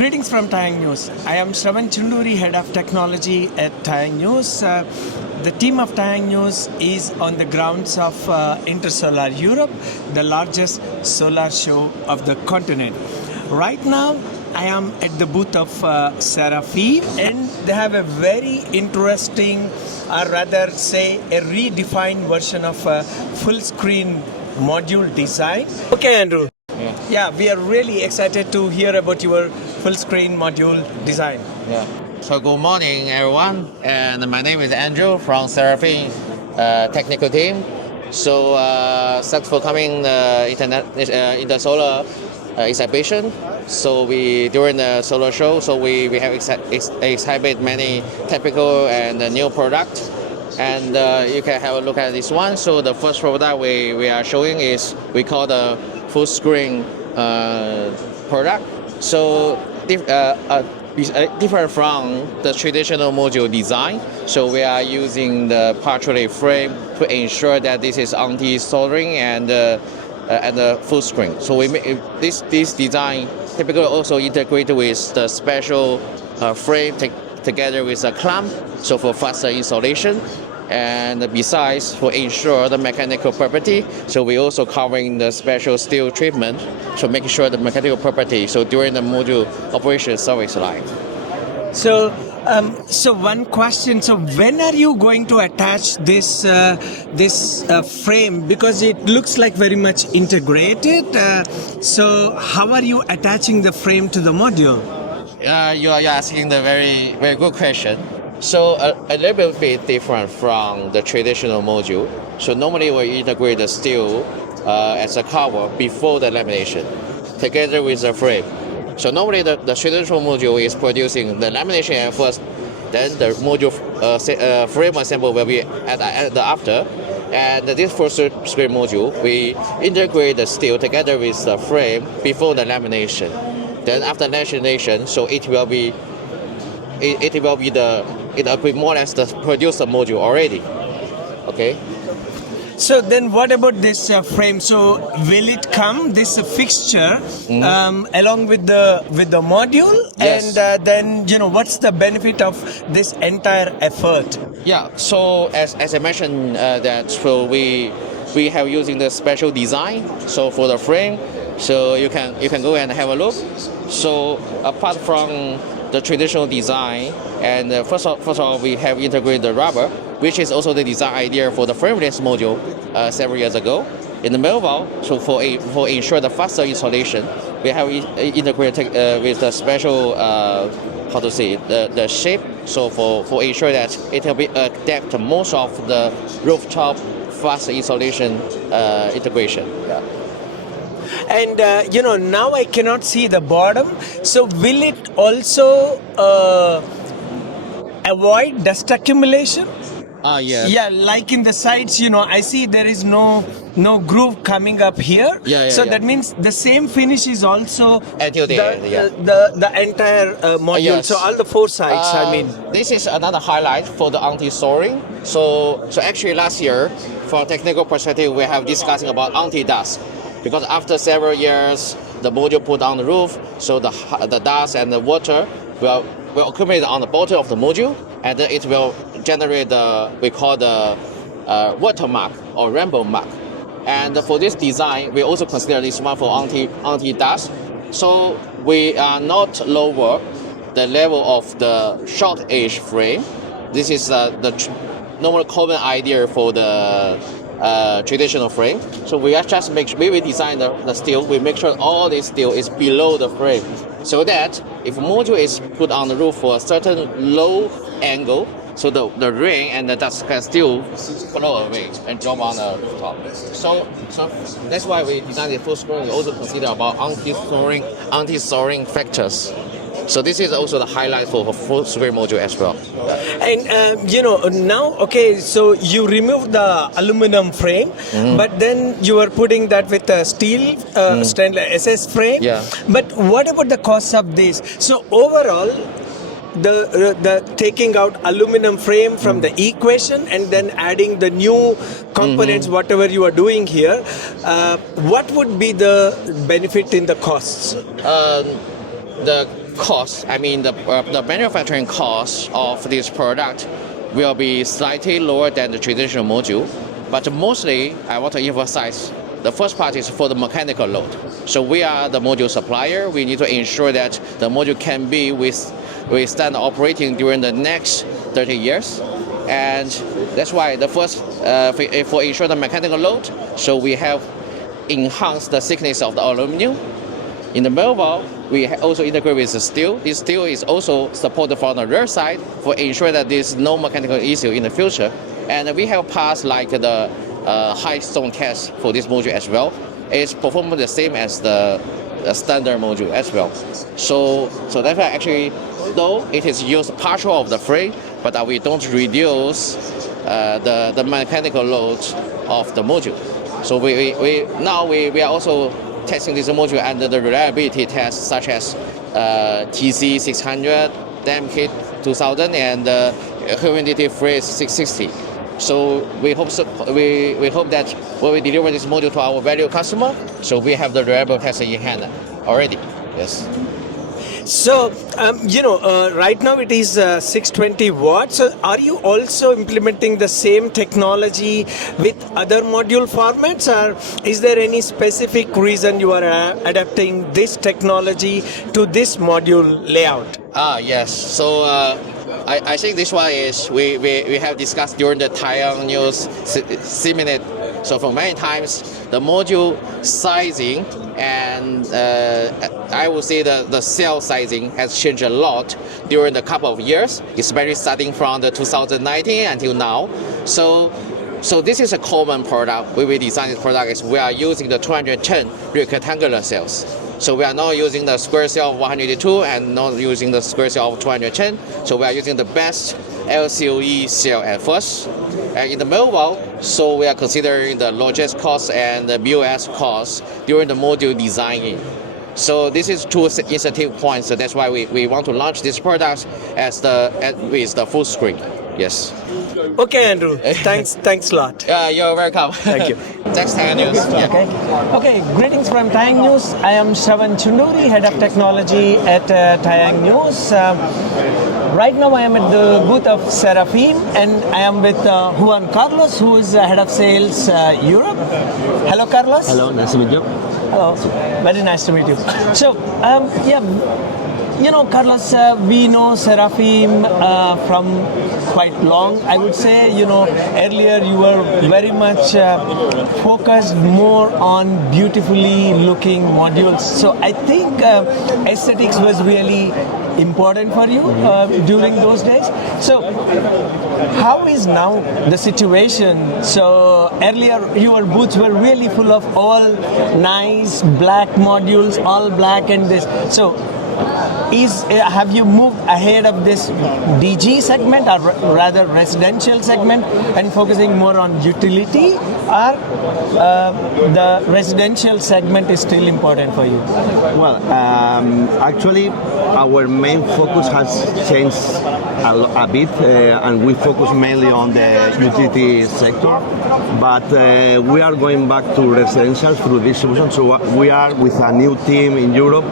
Greetings from TaiyangNews. I am Shravan Chunduri, Head of Technology at TaiyangNews. The team of TaiyangNews is on the grounds of Intersolar Europe, the largest solar show of the continent. Right now, I am at the booth of Seraphim, and they have a very interesting, or rather say a redefined version of a full screen module design. Okay, Andrew. Yeah, we are really excited to hear about your full screen module design. Yeah. So good morning, everyone. And my name is Andrew from Seraphim technical team. So thanks for coming Intersolar exhibition. So during the solar show, so we have exhibit many technical and new products. And you can have a look at this one. So the first product we are showing is we call the full screen product. So different from the traditional module design. So we are using the partially frame to ensure that this is anti-soldering and the full screen. So we make this design typically also integrated with the special frame together with a clamp, so for faster installation. And besides, for ensure the mechanical property, so we also covering the special steel treatment to make sure the mechanical property. So during the module operation service life. So one question. So when are you going to attach this frame? Because it looks like very much integrated. So how are you attaching the frame to the module? You are asking the very, very good question. So a little bit different from the traditional module. So normally we integrate the steel as a cover before the lamination, together with the frame. So normally the traditional module is producing the lamination at first, then the module frame assembly will be at the after. And this first screen module, we integrate the steel together with the frame before the lamination. Then after lamination, so it will be more or less the producer module already. Okay. So then what about this frame? So will it come, this fixture, along with the module? Yes. And then, what's the benefit of this entire effort? Yeah, so as I mentioned that so we have using the special design, so for the frame, so you can go and have a look. So apart from the traditional design, and first of all, we have integrated the rubber, which is also the design idea for the frameless module several years ago. In the middle, so for ensure the faster installation, we have integrated with the special the shape. So for ensure that it will be adapt most of the rooftop fast installation integration. Yeah. And now I cannot see the bottom. So will it also avoid dust accumulation? Yeah. Yeah, like in the sides, I see there is no groove coming up here. So that means the same finish is also until the end. Yeah. The entire module. Yes. So all the four sides. This is another highlight for the anti-soaring. So actually last year, from a technical perspective, we have discussing about anti-dust. Because after several years, the module put on the roof, so the dust and the water will accumulate on the bottom of the module, and then it will generate we call the watermark or rainbow mark. And for this design, we also consider this one for anti-dust. So we are not lower the level of the short edge frame. This is the normal common idea for the traditional frame. So we just we design the steel. We make sure all this steel is below the frame, so that if a module is put on the roof for a certain low angle, so the rain and the dust can still flow away and drop on the rooftop. So that's why we designed the full screen. We also consider about anti-soaring factors. So this is also the highlight for full screen module as well. And now, okay, so you remove the aluminum frame, but then you are putting that with a steel stainless SS frame. Yeah. But what about the cost of this? So overall, the taking out aluminum frame from the equation and then adding the new components, whatever you are doing here, what would be the benefit in the costs? The cost, I mean the manufacturing cost of this product will be slightly lower than the traditional module, but mostly I want to emphasize the first part is for the mechanical load. So we are the module supplier. We need to ensure that the module can be withstand operating during the next 30 years. And that's why the first, for ensure the mechanical load, so we have enhanced the thickness of the aluminum. In the middle valve, we also integrate with the steel. This steel is also supported from the rear side for ensure that there's no mechanical issue in the future. And we have passed like the high stone test for this module as well. It's performing the same as the standard module as well. So that's why actually, though it is used partial of the frame, but we don't reduce the mechanical load of the module. So we are also testing this module under the reliability tests such as TC600, DAMKit 2000, and Humidity Freeze 660. So we hope that when we deliver this module to our value customer, so we have the reliable test in hand already. Yes. So, right now it is 620 watts. So are you also implementing the same technology with other module formats, or is there any specific reason you are adapting this technology to this module layout? Yes. So I think this one is we have discussed during the TaiyangNews seminar. So for many times, the module sizing and I would say the cell sizing has changed a lot during the couple of years, especially starting from the 2019 until now. So this is a common product. We design this product is we are using the 210 rectangular cells. So we are not using the square cell of 182 and not using the square cell of 210. So we are using the best LCOE cell at first. And in the middle valve, so we are considering the logistics costs and the BOS costs during the module designing. So this is two incentive points. So that's why we want to launch this product with the full screen. Yes. Okay, Andrew. Thanks a lot. You're welcome. Thank you. Thanks, TaiyangNews. Yeah. Okay. Greetings from TaiyangNews. I am Shravan Chunduri, Head of Technology at TaiyangNews. Right now I am at the booth of Seraphim, and I am with Juan Carlos, who is Head of Sales Europe. Hello, Carlos. Hello, nice to meet you. Hello. Very nice to meet you. So, Carlos, we know Seraphim from quite long. I would say, earlier you were very much focused more on beautifully looking modules. So I think aesthetics was really important for you during those days. So how is now the situation? So earlier your booths were really full of all nice black modules, all black and this. So have you moved ahead of this DG segment, or rather residential segment, and focusing more on utility, or the residential segment is still important for you? Well, actually, our main focus has changed a bit, and we focus mainly on the utility sector. But we are going back to residential through distribution. So we are with a new team in Europe,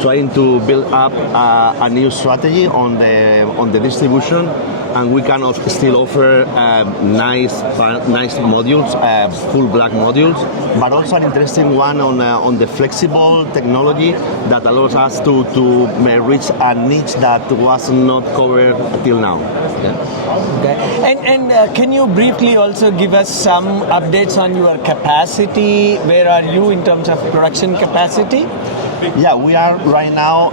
trying to build up a new strategy on the distribution, and we can still offer nice modules, full black modules, but also an interesting one on the flexible technology that allows us to reach a niche that was not covered till now. Yeah. Okay. And can you briefly also give us some updates on your capacity? Where are you in terms of production capacity? Yeah, we are right now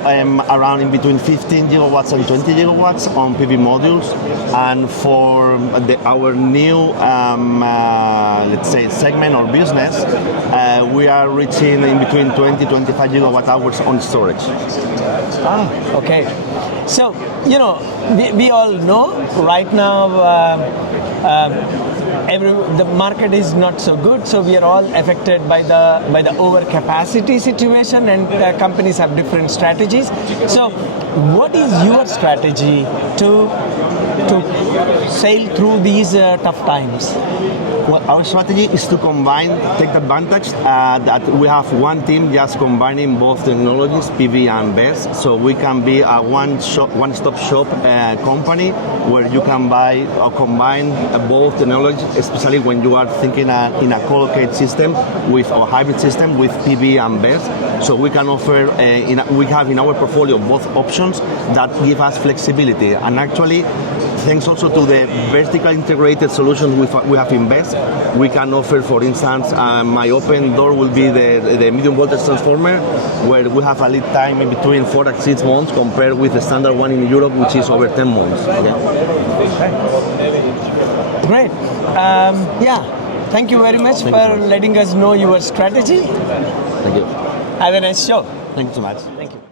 around in between 15 gigawatts and 20 gigawatts on PV modules, and for our new, let's say, segment or business, we are reaching in between 20-25 gigawatt hours on storage. Okay. So, we all know right now the market is not so good, so we are all affected by the overcapacity situation, and companies have different strategies. So what is your strategy to sail through these tough times? Well, our strategy is to take advantage that we have one team just combining both technologies, PV and BESS, so we can be a one-stop shop company where you can buy or combine both technologies, especially when you are thinking in a co-located system or hybrid system with PV and BESS. So we can offer, we have in our portfolio both options that give us flexibility, and actually, thanks also to the vertical integrated solutions we have in BESS, we can offer, for instance, my open door will be the medium voltage transformer, where we have a lead time in between 4 and 6 months compared with the standard one in Europe, which is over 10 months. Okay? Great. Thank you very much for letting us know your strategy. Thank you. Have a nice show. Thank you so much. Thank you.